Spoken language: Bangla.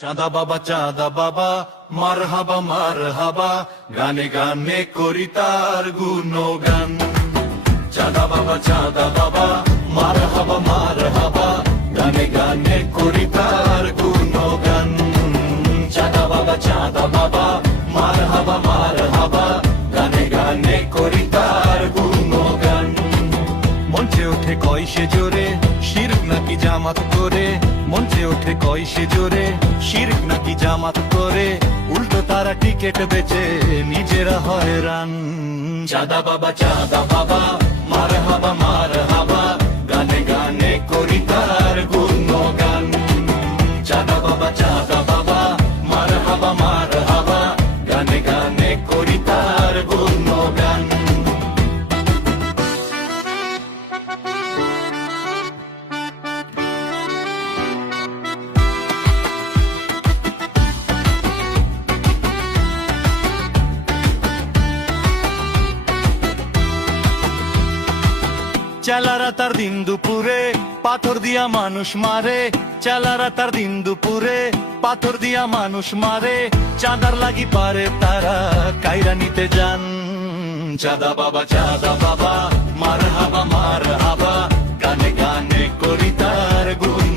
চাঁদা বাবা মার হাবা গানে গানে করি তার গুণগান। চাঁদা বাবা মার হাবা গানে গানে করি তার গুণগান। চাঁদা বাবা মার হাবা গানে গানে করি তার গুণগান। মঞ্চে ওঠে কয় সে জোরে শিরক নাকি জামাত করে, মঞ্চে ওঠে কয় সে জোরে শিরক নাকি জামাত করে, উল্টো তারা টিকেট বেচে নিজেরা হয়রান। চাঁদা বাবা মার হাবা গানে গানে করি তার গুণগান। চাঁদা বাবা মার হাবা গানে গানে করি তার গুণগান। চেলারা তার দিন দুপুরে পাথর দিয়া মানুষ মারে, চেলারা তার দিন দুপুরে পাথর দিয়া মানুষ মারে, চাঁদার লাগি পারে তারা কাইরা নিতে যান। চাঁদা বাবা মার হাবা গানে গানে করি তার গুণ।